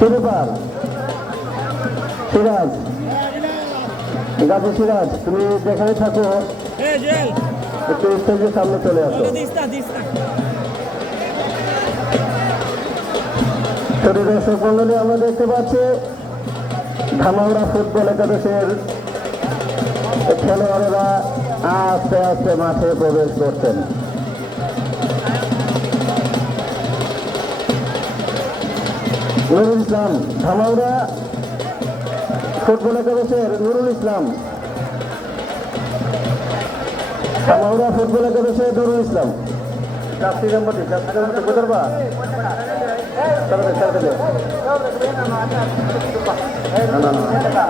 সুরপাল সিরাজ। গাছে সিরাজ তুমি যেখানে থাকো একটু স্টেজের সামনে চলে আসো। ছোট দর্শক মন্ডলী আমরা দেখতে পাচ্ছি ধামাউড়া ফুটবল একাদশের খেলোয়াড়েরা আস্তে আস্তে মাঠে প্রবেশ করছেন। নুরুল ইসলাম ধামাউড়া ফুটবল একাদশের নুরুল ইসলাম ধামাউড়া ফুটবল একাদশের নুরুল ইসলাম চারটি নম্বরটি চারটি নম্বরটি। না, না, না।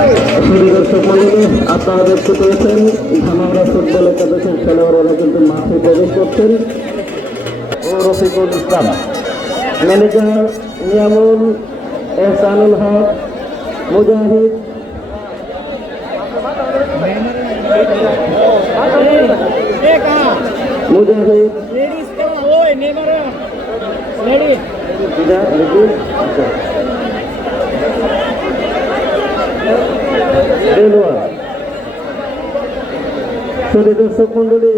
দর্শক মন্ডলী আপনারা দেখতে পেয়েছেন ধামারা ফুটবল একাদশের খেলোয়াড়রা কিন্তু মাঠে প্রবেশ করছেন ও রফিকুল ইসলাম ম্যানেজার মুজাহিদ দেলোয়ার দর্শক মন্ডলী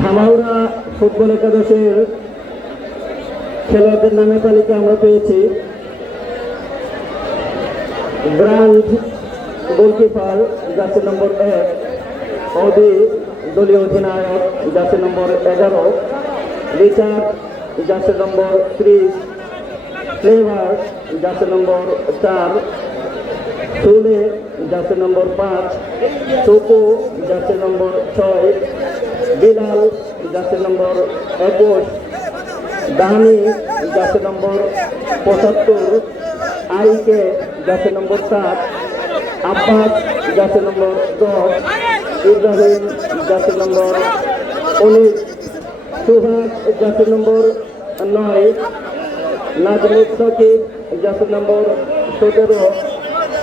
ধামাউড়া ফুটবল একাদশের খেলোয়াড়দের নামের তালিকা আমরা পেয়েছি। গ্রান্ড গোলকিপার, জার্সি নম্বর এক, অদি, দলীয় অধিনায়ক, জার্সি নম্বর এগারো, রিচার্ড, জার্সি নম্বর ত্রিশ, ফ্লেভার জার্সি নম্বর চার সুলে জার্সি নম্বর পাঁচ চোকো জার্সি নম্বর ছয়, বিলাল জার্সি নম্বর একুশ দানি জার্সি নম্বর পঁচাত্তর, আইকে জার্সি নম্বর সাত, আব্বাস জার্সি নম্বর দশ, ইব্রাহিম জার্সি নম্বর উনিশ সুহাগ জার্সি নম্বর নয়, নাজমুল সকিব জার্সি নম্বর সতেরো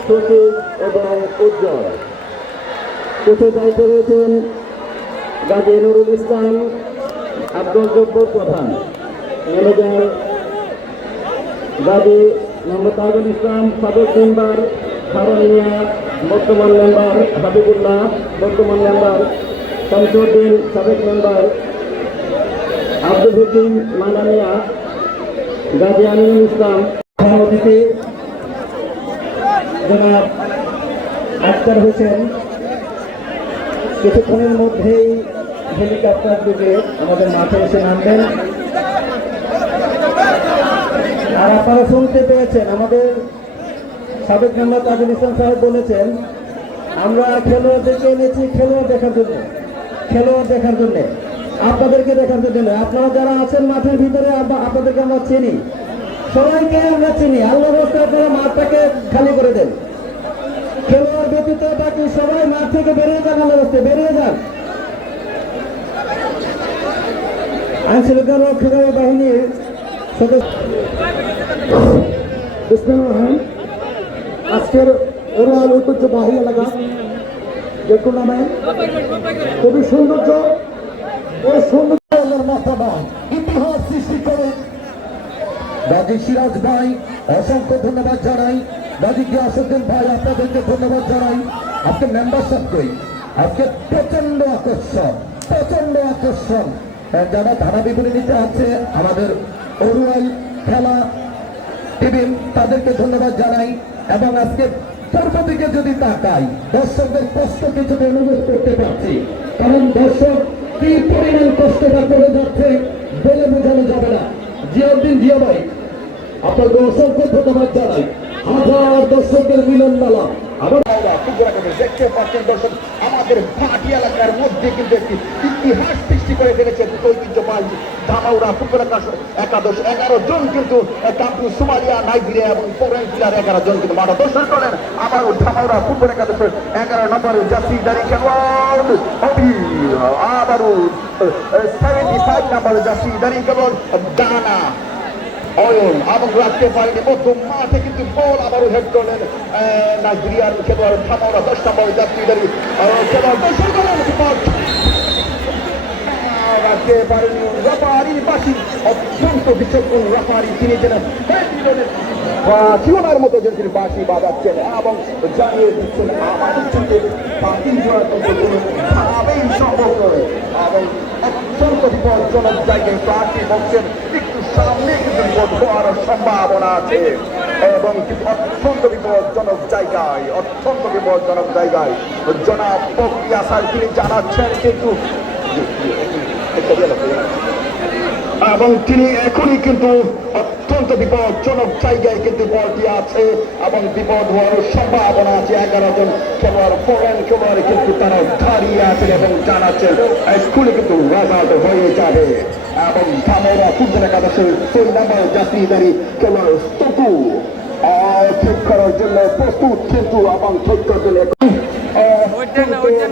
সচিব এবং উজ্জ্বল। কোচে দায়িত্ব রয়েছেন গাজী নুরুল ইসলাম, আব্দুল জব্বর প্রধান। ম্যানেজার গাজী মোহাম্মদ তাজুল ইসলাম, সাবেক মেম্বার হারুন মিয়া বর্তমান মেম্বার, হাবিবুল্লাহ, বর্তমান মেম্বার, শামসুদ্দিন, সাবেক মেম্বার, আব্দুল হকিম মানামিয়া গাজী আমিনুল ইসলাম অতিথি জনাব আক্তার হোসেন, কিছুক্ষণের মধ্যেই হেলিকপ্টার দিকে আমাদের মাঠে এসে নামবেন। আর আপনারা শুনতে পেয়েছেন, আমাদের সাবেক মেম্বার তাজুল ইসলাম সাহেব বলেছেন, আমরা খেলোয়াড়দেরকে এনেছি খেলোয়াড় দেখার জন্য, খেলোয়াড় দেখার জন্য। আপনাদেরকে দেখার জন্য আপনারা যারা আছেন মাঠের ভিতরে আপনাদেরকে আমরা চিনি। সবাইকে আমরা চিনি। আল্লাহ রাস্তায় আপনারা মাঠটাকে খালি করে দেন। খেলোয়াড় ব্যতীত বাকি সবাই মাঠ থেকে বেরিয়ে যান আল্লাহ রাস্তায় বেরিয়ে যান। আইনশৃঙ্খলা রক্ষাকারী বাহিনীর সদস্য আজকের ওরাল ঐতিহ্যবাহী এলাকা যে টুর্নামেন্ট খুবই সৌন্দর্য ও সৌন্দর্য ইতিহাস সৃষ্টি করে বাজি সিরাজ ভাই, অসংখ্য ধন্যবাদ জানাই। বাজি গিয়াসুদ্দিন ভাই, আপনাদেরকে ধন্যবাদ জানাই। আজকে মেম্বারশিপ করি আজকে প্রচণ্ড আকর্ষণ প্রচণ্ড আকর্ষণ। যারা ধারা বিপরীতে আছে, আমাদের অরুয়াল খেলা টিভির তাদেরকে ধন্যবাদ জানাই। এবং আজকে পূর্ব দিকে যদি তাকাই, দর্শকদের কষ্ট কিছুটা অনুভব করতে পারছি। কারণ দর্শক কি পরিমাণ কষ্টটা করে যাচ্ছে বলে বোঝানো যাবে না। জিয়াউদ্দিন জিয়া ভাই আপনাকে অসংখ্য ধন্যবাদ জানাই। হাজার দর্শকদের মিলন মেলা দেখতে পাচ্ছেন দর্শক, আমাদের ভাটি এলাকার মধ্যে কিন্তু একটি ইতিহাস সৃষ্টি করে ফেলেছে ঐতিহ্যবাহী অয়ন এবং রাখতে পারেনি মধ্য মাঠে কিন্তু বল আবারও হেড করলেন নাইজেরিয়ার খেলোয়াড় থামাওরা দশ নম্বর যাত্রীদারি খেলোয়াড় অত্যন্ত জীবনের মতো যে তিনি বাজাচ্ছেন এবং জানিয়ে দিচ্ছেন এবং অত্যন্ত বিপজ্জনক জায়গায় বাকি বলছেন সামনে কিন্তু বিপদ সম্ভাবনা আছে এবং অত্যন্ত বিপজ্জনক জায়গায় অত্যন্ত বিপজ্জনক জায়গায় জনাব প্রক্রিয়া স্যার তিনি জানাচ্ছেন কিন্তু এবং তিনি এখনই কিন্তু বিপজ্জনক জায়গায় কিন্তু বলটি আছে এবং বিপদ হওয়ার সম্ভাবনা আছে। এগারো জন খেলোয়াড় ফরেন খেলোয়াড় কিন্তু তারা দাঁড়িয়ে আছেন এবং জানাচ্ছেন স্কুলে কিন্তু রেজাল্ট হয়ে যাবে। এবং ধামেরা ফুটবল একাদশের সেই নাম্বার যাত্রীদারি খেলোয়াড় স্তকু ঠিক করার জন্য প্রস্তুত কিন্তু এবং ঠিক ওইটার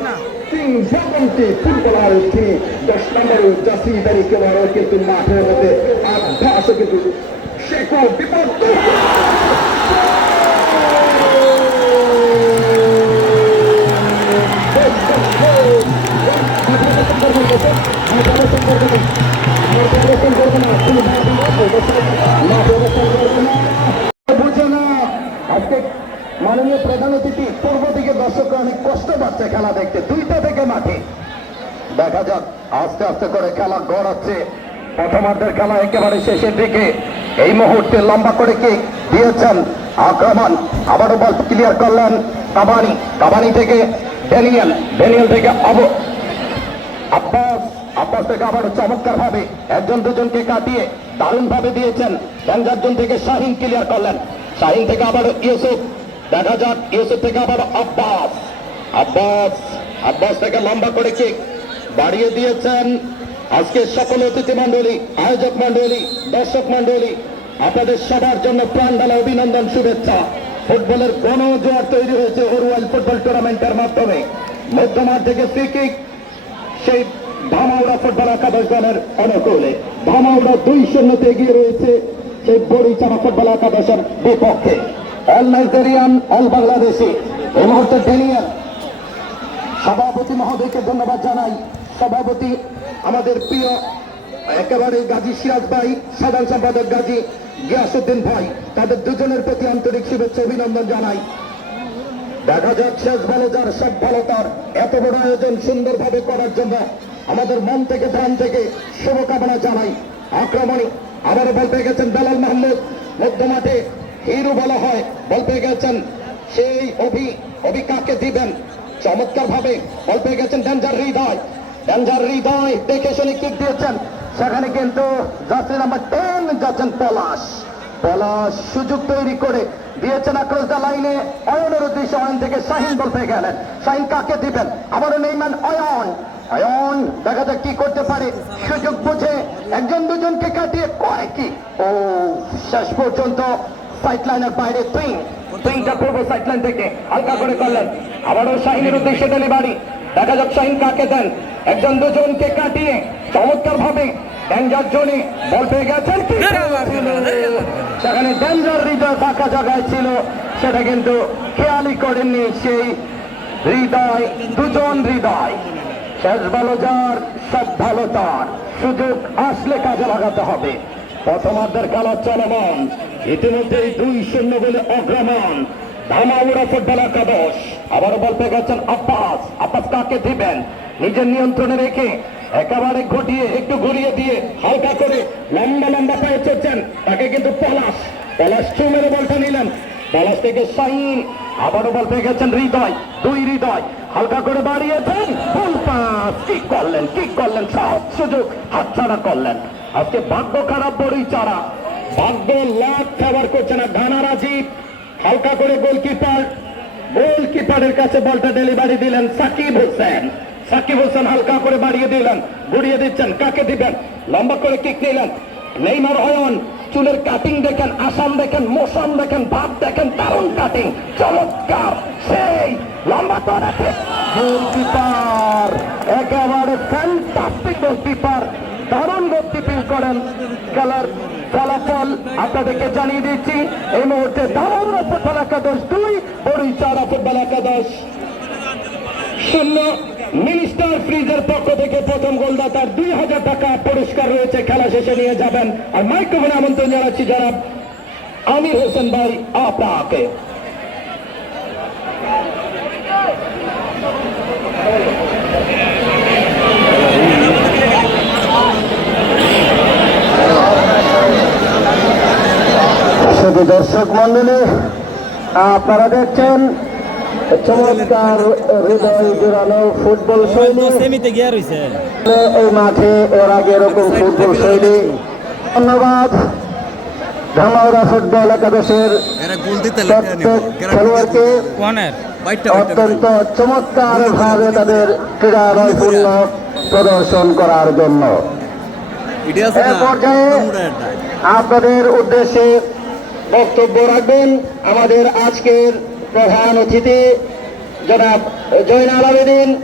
ফুটবলার দশ নম্বর জাসিদারি খেলোয়াড় কিন্তু মাঠের মধ্যে আভ্যাস কিন্তু না আজকে মাননীয় প্রধান অতিথি পূর্ব দিকে দর্শকরা অনেক কষ্ট পাচ্ছে খেলা দেখতে দুইটা থেকে মাঠে দেখা যাক, আস্তে আস্তে করে খেলা গড়াচ্ছে। প্রথমার্ধের খেলা একেবারে শেষের দিকে। এই মুহূর্তে লম্বা করে কি দিয়েছেন আক্রমণ। আবারও বল ক্লিয়ার করলেন কাবানি কাবানি থেকে ড্যানিয়েল ড্যানিয়েল থেকে অব আব্বাস। আব্বাস থেকে আবার চমৎকার ভাবে একজন দুজনকে কাটিয়ে দারুণ ভাবে দিয়েছেন ডেঞ্জারজন থেকে শাহিন ক্লিয়ার করলেন। শাহিন থেকে আবার ইউসুফ। দেখা যাক ইউসুফ থেকে আবার আব্বাস। আব্বাস। আব্বাস থেকে লম্বা করে কিক বাড়িয়ে দিয়েছেন আজকে সকল অতিথি মন্ডলী আয়োজক মন্ডলী দর্শক মন্ডলী আপনাদের সবার জন্য প্রাণ ঢালা অভিনন্দন, শুভেচ্ছা। ফুটবলের গণজোয়ার তৈরি হয়েছে ওরওয়াল ফুটবল টুর্নামেন্টের মাধ্যমে। মধ্যমাঠ থেকে ফ্রি কিক, সেই ধামাউড়া ফুটবল একাদশ দলের অনুকূলে। ধামাউড়া দুই শূন্যতে এগিয়ে রয়েছে সেই বড়িচানা ফুটবল একাদশের বিপক্ষে। All Nigerian, all Bangladeshi. এই মুহূর্তে ডেনিয়াল, সভাপতি মহোদয়কে ধন্যবাদ জানাই। সভাপতি আমাদের প্রিয়, একেবারে গাজী সিরাজ ভাই, সাধারণ সম্পাদক গাজী গিয়াসুদ্দিন ভাই, তাদের দুজনের প্রতি আন্তরিক শুভেচ্ছা অভিনন্দন জানাই। দেখা যাক শেষ ভালো যার, সব ভালো তার। এত বড় আয়োজন সুন্দরভাবে করার জন্য আমাদের মন থেকে, প্রাণ থেকে শুভকামনা জানাই। আক্রমণে আবার বল পেয়ে গেছেন বেলাল মাহমুদ। মধ্যমাঠে হিরো বলা হয়, বল পেয়ে গেছেন সেই অভি অভি কাকে দিবেন। চমৎকার ভাবে বল পেয়ে গেছেন ডেঞ্জার হৃদয়। ডেঞ্জার হৃদয় দেখে শুনে কিক দিয়েছেন। সেখানে কিন্তু যাত্রী নাম্বার টেন যাচ্ছেন পলাশ। পলাশ সুযোগ তৈরি করে দিয়েছেন আক্রস দা লাইনে অয়নের উদ্দেশ্যে অয়ন থেকে শাহিন বল পেয়ে গেলেন। শাহিন কাকে দিবেন? আবারও নেইমান অয়ন। অয়ন দেখা যাক কি করতে পারে। সুযোগ বুঝে একজন দুজনকে কাটিয়ে করে কি? ও, শেষ পর্যন্ত সাইড লাইনের বাইরে তুই তুইটা পূর্ব সাইড লাইন থেকে হালকা করে করলেন। আবারও শাহিনের উদ্দেশ্যে ডেলিভারি দেখা কাকে দেন একজন দুজনকে কাটিয়ে চমৎকার ভাবে ডেঞ্জার জোনে বল পেয়ে গেছেন সেখানে ডেঞ্জার হৃদয় ফাঁকা জায়গায় ছিল সেটা কিন্তু খেয়ালই করেননি সেই হৃদয় দুজন হৃদয় শেষ ভালো যার সব ভালো তার সুযোগ আসলে কাজে লাগাতে হবে প্রথমার্ধের খেলা চলমান ইতিমধ্যেই দুই শূন্য বলে অগ্রমান আবার বল পেয়ে গেছেন আব্বাস। আব্বাস কাকে দিবেন? নিজের নিয়ন্ত্রণে রেখে একেবারে ঘটিয়ে, একটু ঘুরিয়ে দিয়ে হালকা করে লম্বা লম্বা পায়ে চলছেন তাকে কিন্তু পলাশ। পলাশ চুমের বলটা নিলেন। পলাশ থেকে শাহিন আবারও বল পেয়ে গেছেন হৃদয়। দুই হৃদয়। হালকা করে বাড়িয়েছেন ফুল পাস। কি করলেন? কি করলেন? সব সুযোগ। হাতছাড়া করলেন। আজকে ভাগ্য খারাপ বড়ই চারা। ভাগ্য লাখ খাবার করছে না। ঘানা রাজীব হালকা করে গোলকিপার গোলকিপারের কাছে বলটা ডেলিভারি দিলেন সাকিব হোসেন। সাকিব হোসেন হালকা করে বাড়িয়ে দিলেন, ঘুরিয়ে দিচ্ছেন, কাকে দিবেন? লম্বা করে কিক নিলেন। নেইমার অয়ন চুলের কাটিং দেখেন, আসাম দেখেন মোশন দেখেন, ভাব দেখেন, দারুণ কাটিং চমৎকার, সেই লম্বা করে গোলকিপার একেবারে ফ্যান্টাস্টিক গোলকিপার দারুণ গতি করেন। খেলার ফলাফল আপনাদেরকে জানিয়ে দিচ্ছি। এই মুহূর্তে দারুণ ফুটবল একাদশ দুই বরিচারা ফুটবল একাদশ শূন্য। মিনিস্টার ফ্রিজের পক্ষ থেকে প্রথম গোলদাতার দুই হাজার টাকা পুরস্কার রয়েছে। খেলা শেষে নিয়ে যাবেন। আর মাইক্রোফোনে আমন্ত্রণ জানাচ্ছি জনাব আমির হোসেন ভাই আপনাকে। শুধু দর্শক মন্ডলী আপনারা দেখছেন চমৎকার হৃদয় জোরানো ফুটবল শৈলী। এই মাঠে এর আগে এরকম ফুটবল শৈলী। ধন্যবাদ। ধামাউরা ফুটবল একাদশের এরা গোল দিতে প্রত্যেক খেলোয়াড়কে অত্যন্ত চমৎকার ভাবে তাদের ক্রীড়া নৈপুণ্য প্রদর্শন করার জন্য। এ পর্যায়ে আপনাদের উদ্দেশ্যে বক্তব্য রাখবেন আমাদের আজকের প্রধান অতিথি জনাব জয়নাল আবেদিন।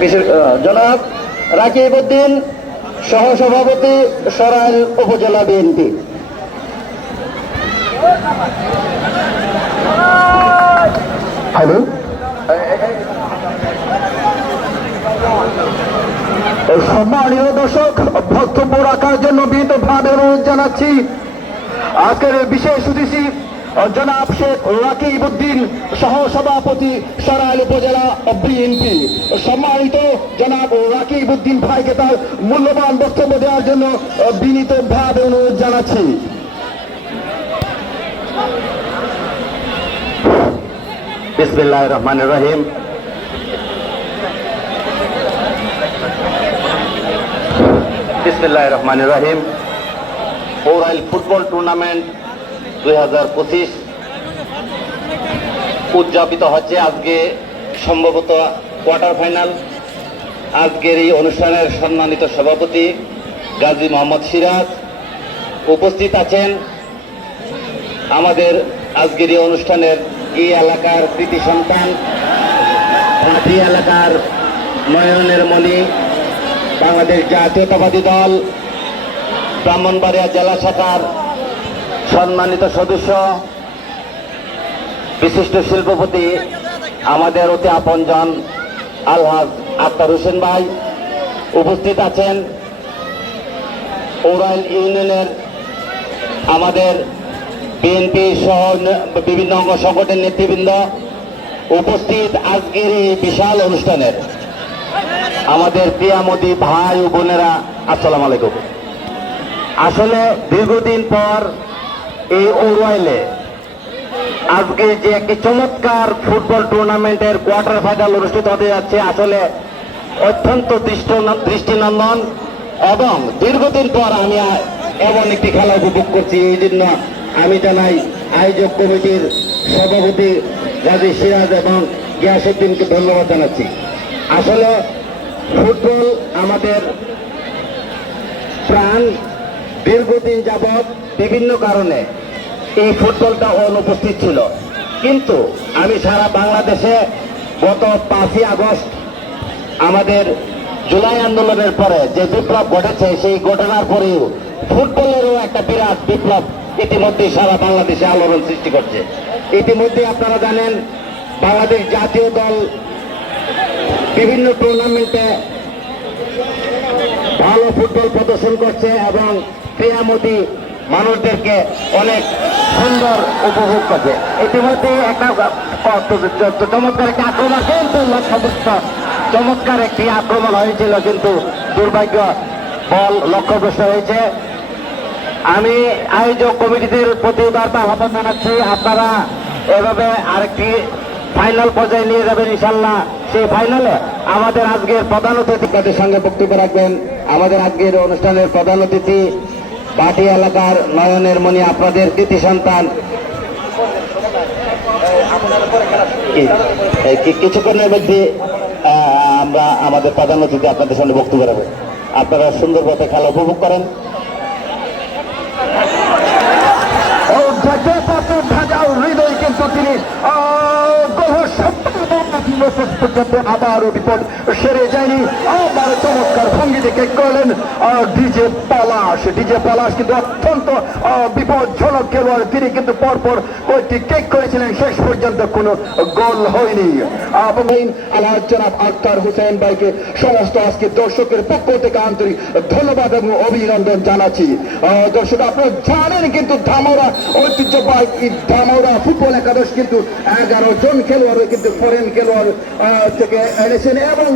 বিশেষ- জনাব রাকিব উদ্দিন সহসভাপতি সরাইল উপজেলা বিএনপি। হ্যালো সম্মানীয় দর্শক বক্তব্য রাখার জন্য বিনীতভাবে অনুরোধ জানাচ্ছি। আজকের বিশেষ অতিথি, জনাব শেখ রাকিব উদ্দিন সহ সভাপতি সরাইল উপজেলা বিএনপি। সম্মানিত জনাব রাকিব উদ্দিন ভাইকে তার মূল্যবান বক্তব্য দেওয়ার জন্য বিনীত বিনীতভাবে অনুরোধ জানাচ্ছি। বিসমিল্লাহ রহমান রহিম। বিসমিল্লাহ রহমান রহিম। পৌরাইল ফুটবল টুর্নামেন্ট দুই হাজার পঁচিশ উদযাপিত হচ্ছে। আজকে সম্ভবত কোয়ার্টার ফাইনাল। আজকের এই অনুষ্ঠানের সম্মানিত সভাপতি গাজী মোহাম্মদ সিরাজ উপস্থিত আছেন। আমাদের আজকের এই অনুষ্ঠানের এই এলাকার কৃতি সন্তান এলাকার নয়নের মণি বাংলাদেশ জাতীয়তাবাদী দল, ব্রাহ্মণবাড়িয়া জেলা শাখার সম্মানিত সদস্য, বিশিষ্ট শিল্পপতি, আমাদের অতি আপনজন আলহাজ আক্তার হোসেন ভাই উপস্থিত আছেন। ওরাইল ইউনিয়নের আমাদের বিএনপি সহ বিভিন্ন অঙ্গ সংগঠনের নেতৃবৃন্দ উপস্থিত আজকের এই বিশাল অনুষ্ঠানের। আমাদের প্রিয়ামতি ভাই ও বোনেরা, আসসালাম আলাইকুম। আসলে দীর্ঘদিন পর এই ওরওয়াইলে আজকে যে একটি চমৎকার ফুটবল টুর্নামেন্টের কোয়ার্টার ফাইনাল অনুষ্ঠিত হতে যাচ্ছে, আসলে অত্যন্ত দৃষ্ট- দৃষ্টিনন্দন এবং দীর্ঘদিন পর আমি এমন একটি খেলা উপভোগ করছি, এই জন্য আমি জানাই আয়োজক কমিটির সভাপতি গাজী সিরাজ এবং গিয়াসুদ্দিনকে ধন্যবাদ জানাচ্ছি। আসলে ফুটবল আমাদের প্রাণ দীর্ঘদিন যাবৎ বিভিন্ন কারণে এই ফুটবলটা অনুপস্থিত ছিল। কিন্তু আমি সারা বাংলাদেশে গত পাঁচই আগস্ট আমাদের জুলাই আন্দোলনের পরে যে বিপ্লব ঘটেছে, সেই ঘটনার পরেও ফুটবলেরও একটা বিরাট বিপ্লব ইতিমধ্যে সারা বাংলাদেশে আলোড়ন সৃষ্টি করছে। ইতিমধ্যে আপনারা জানেন, বাংলাদেশ জাতীয় দল বিভিন্ন টুর্নামেন্টে ভালো ফুটবল প্রদর্শন করছে এবং ক্রীড়ামোদী মানুষদেরকে অনেক সুন্দর উপভোগ করছে। ইতিমধ্যে একটা চমৎকার একটি আক্রমণ কিন্তু লক্ষ্যবস্ত চমৎকার একটি আক্রমণ হয়েছিল, কিন্তু দুর্ভাগ্য বল লক্ষ্যভ্রষ্ট হয়েছে। আমি আয়োজক কমিটিদের প্রতি বার্তা আহ্বান জানাচ্ছি, আপনারা এভাবে আরেকটি ফাইনাল পর্যায়ে নিয়ে যাবেন ইনশাল্লাহ সেই ফাইনালে আমাদের আজকের প্রধান অতিথি তাদের সঙ্গে বক্তব্য রাখবেন? আমাদের আজকের অনুষ্ঠানের প্রধান অতিথি বাটি এলাকার নয়নের মণি, আপনাদের কৃতি সন্তান। কিছুক্ষণের মধ্যে আমরা আমাদের প্রধান অতিথি আপনাদের সামনে বক্তব্য রাখব। আপনারা সুন্দরভাবে খেলা উপভোগ করেন। হৃদয় কিন্তু তিনি। আহ, পর্যন্ত আবারও বিপদ সেরে যায়নি। আবার চমৎকার ডিজে পলাশ। ডিজে পলাশ কিন্তু অত্যন্ত খেলোয়াড়। তিনি কিন্তু পরপর কয়েকটি কেক করেছিলেন শেষ পর্যন্ত কোনো গোল হয়নি। আক্তার হুসেন ভাইকে সমস্ত আজকে দর্শকের পক্ষ থেকে আন্তরিক ধন্যবাদ এবং অভিনন্দন জানাচ্ছি। দর্শক আপনারা জানেন কিন্তু ধামরা ঐতিহ্যবাহী ধামরা ফুটবল একাদশ কিন্তু এগারো জন খেলোয়াড় কিন্তু ফরেন খেলোয়াড় থেকে এনেছেন এবং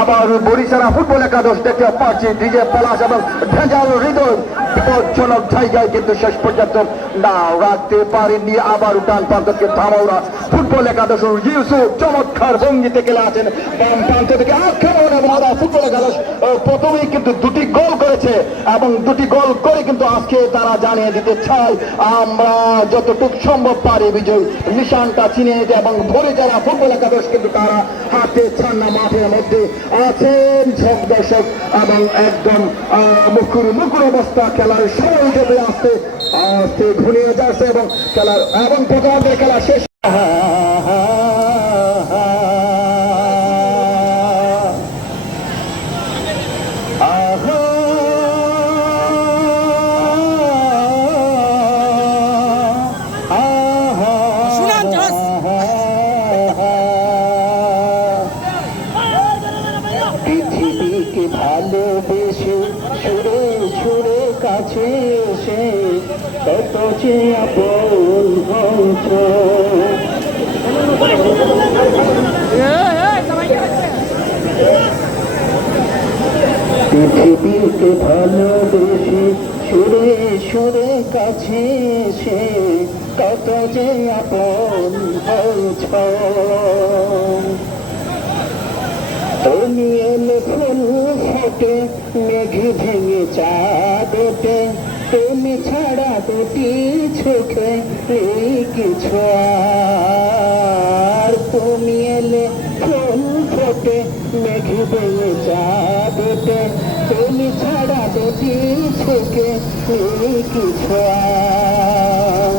আবার ফুটবল একাদশ দেখতে পাচ্ছি ডিজে পলাশ এবং ভেজাল হৃদয় বিপজ্জনক জায়গায় কিন্তু শেষ পর্যন্ত না রাখতে পারেননি। আবার ডান প্রান্তকে ফুটবল একাদশ ইউসুফ চমৎকার ভঙ্গিতে খেলে আছেন বাম প্রান্ত থেকে আক্রমণ এবং ওরা ফুটবল একাদশ প্রথমেই কিন্তু দুটি গোল করেছে এবং দুটি গোল করে কিন্তু আজকে তারা জানিয়ে দিতে চায়, আমরা যতটুকু সম্ভব পারি বিজয়। নিশানটা চিনে এবং ভরে যারা ফুটবল একাদশ কিন্তু তারা হাতে ছান্না মাঠের মধ্যে আছেন সব দর্শক এবং একদম মুখুর মুখুর অবস্থা খেলার সময় যাবে আসতে আসতে ঘুরিয়ে যাচ্ছে এবং খেলার, এবং প্রথমার্ধের খেলা শেষ। পৃথিবীকে ভালোবেসে সুরে সুরে কাছে এসে কত যে আপন হয়েছ। তুমি এলে ফুল ফোটে, মেঘ ভেঙে চাঁদ ওঠে তুমি ছাড়া দুটি চোখে এই কিছু আর। তুমি এলে ফুল ফোটে, মেঘ ভেঙে চাঁদ চোখে এই কিছু আর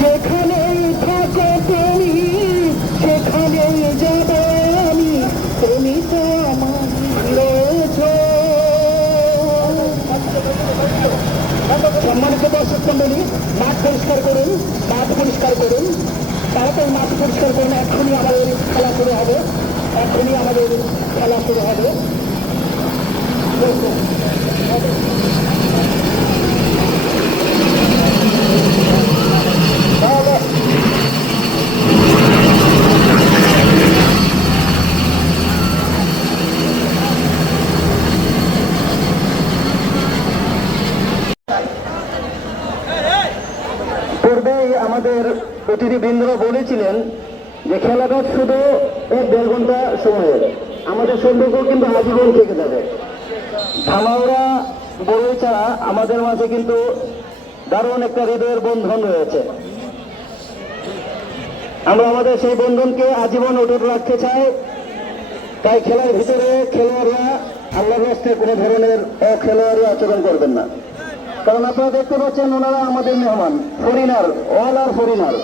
যেখানেই থাকো তুমি সেখানেই যাব আমি, তুমি তো আমার সম্মানিত দর্শক মাঠ পরিষ্কার করুন, মাঠ পরিষ্কার করুন। তাড়াতাড়ি মাঠ পরিষ্কার করুন, এখনই আমাদের খেলা শুরু হবে। এখনই আমাদের খেলা শুরু হবে। পূর্বেই আমাদের অতিথিবৃন্দ বলেছিলেন যে খেলাটা শুধু এক দেড় ঘণ্টা সময়ের। আমাদের সম্পর্ক কিন্তু আজীবন থেকে যাবে। ধামাউরা বই ছাড়া আমাদের মাঝে কিন্তু দারুণ একটা হৃদয়ের বন্ধন রয়েছে। আমরা আমাদের সেই বন্ধনকে আজীবন অটুট রাখতে চাই। তাই খেলার ভিতরে খেলোয়াড়রা আল্লাহর রাস্তে কোনো ধরনের অখেলোয়াড়ি আচরণ করবেন না। কারণ আপনারা দেখতে পাচ্ছেন, ওনারা আমাদের মেহমান, ফরিনার অল আর ফরিনার।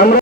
আমরা